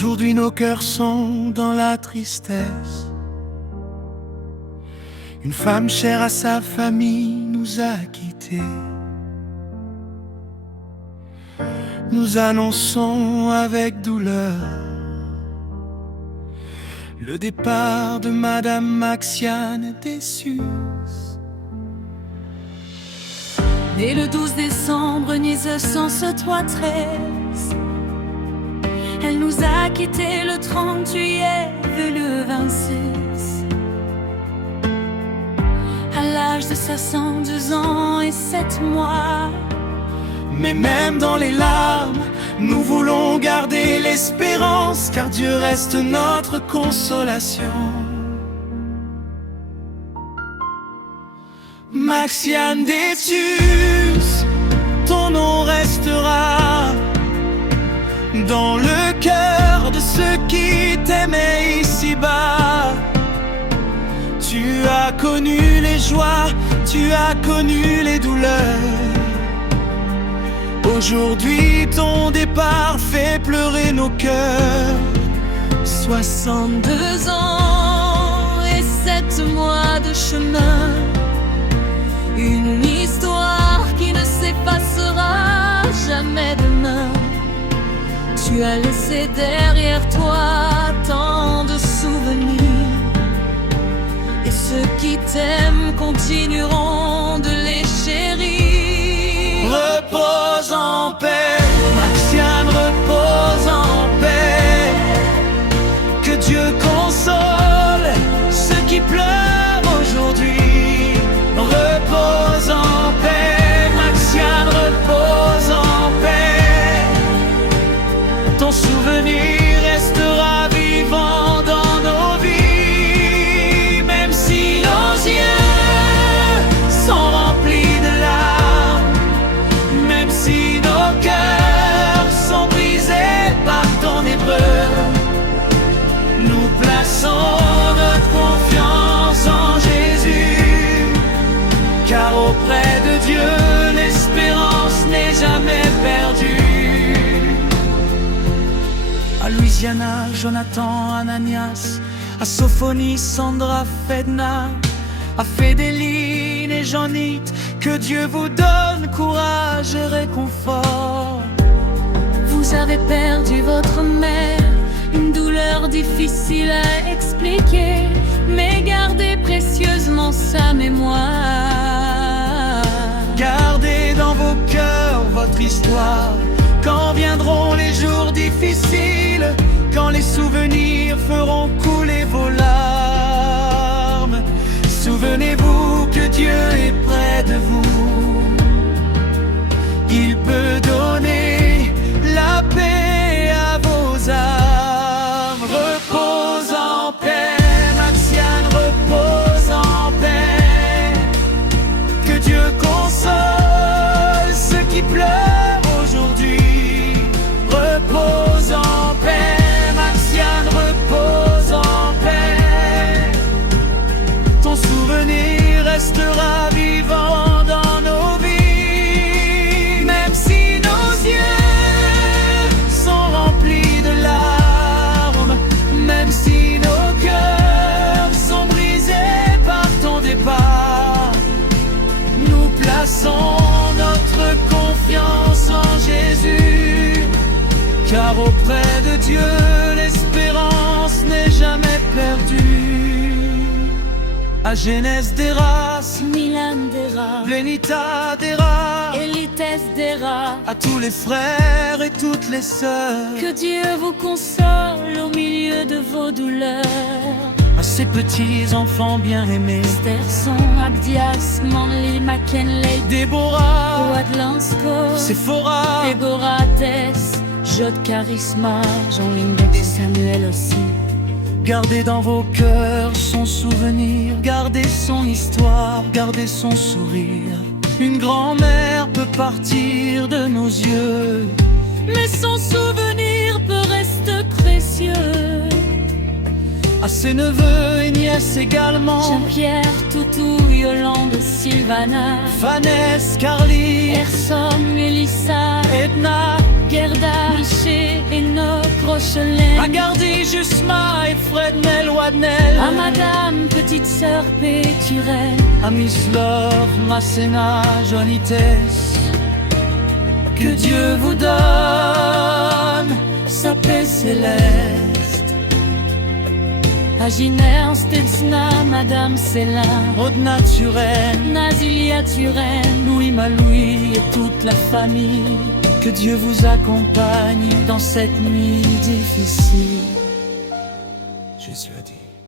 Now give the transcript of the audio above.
Aujourd'hui nos cœurs sont dans la tristesse. Une femme chère à sa famille nous a quittés. Nous annonçons avec douleur le départ de Madame Maxiane Dessus. Née le 12 décembre 1973, elle nous a quittés le 30 juillet et le 26. À l'âge de 62 ans et 7 mois. Mais même dans les larmes, nous voulons garder l'espérance, car Dieu reste notre consolation. Maxiane Dessus, ton nom restera dans le cœur de ceux qui t'aimaient ici-bas. Tu as connu les joies, tu as connu les douleurs. Aujourd'hui ton départ fait pleurer nos cœurs. 62 ans et 7 mois de chemin, une histoire qui ne s'effacera jamais demain. Tu as laissé derrière toi tant de souvenirs, et ceux qui t'aiment continueront de les chérir. Repose en paix, Maxiane, repose en paix. Que Dieu console ceux qui pleurent aujourd'hui. Repose en paix, Maxiane, repose en paix. Ton souvenir restera vivant dans nos vies, même si nos yeux sont remplis de larmes, même si nos cœurs sont brisés par ton épreuve. Nous plaçons notre confiance en Jésus, car auprès de Dieu l'espérance n'est jamais perdue. À Louisiana, Jonathan, Ananias, à Sophonie, Sandra, Fedna, à Fédéline et Jeanite, que Dieu vous donne courage et réconfort. Vous avez perdu votre mère, une douleur difficile à expliquer, mais gardez précieusement sa mémoire. Gardez dans vos cœurs votre histoire, quand viendront les jours difficiles, quand les souvenirs feront couler vos larmes. Souvenez-vous que Dieu est près de vous. Il peut donner la paix à vos âmes. Repose en paix, Maxiane, repose en paix. Que Dieu console ceux qui pleurent aujourd'hui. Repose en paix, Maxiane, repose en paix. Ton souvenir restera vivant dans nos vies, même si nos yeux sont remplis de larmes, même si nos cœurs sont brisés par ton départ. Nous plaçons notre confiance en Jésus, car auprès de Dieu l'espérance n'est jamais perdue. À Genèse d'Eras, Milan Dera, Plénita d'Era, Elites Dera, à tous les frères et toutes les sœurs, que Dieu vous console au milieu de vos douleurs. à ces petits enfants bien-aimés, Sterson, Abdias, Manly, McKinley, Déborah, Wadlansko, Séphora, Déborah, Tess, Jod, Charisma, Jean Limbeck et Samuel aussi. Gardez dans vos cœurs son souvenir, gardez son histoire, gardez son sourire. Une grand-mère peut partir de nos yeux, mais son souvenir peut rester précieux. À ses neveux et nièces également, Jean-Pierre, Toutou, Yolande, Sylvana, Fanès, Carly, Erson, Mélissa, Edna, Gerda, Miché, Enoch, Rochelaine, à Gardy, Jusma et Frednel Wadnel, à Madame Petite Sœur Péturelle, à Miss Love, Masséna, Jonites. Que Dieu vous donne sa paix céleste. à Giner Stelsna, Madame Célin, Aude Naturelle, Nazilia Turenne, Louis Malouis et toute la famille. Que Dieu vous accompagne dans cette nuit difficile. Jésus a dit.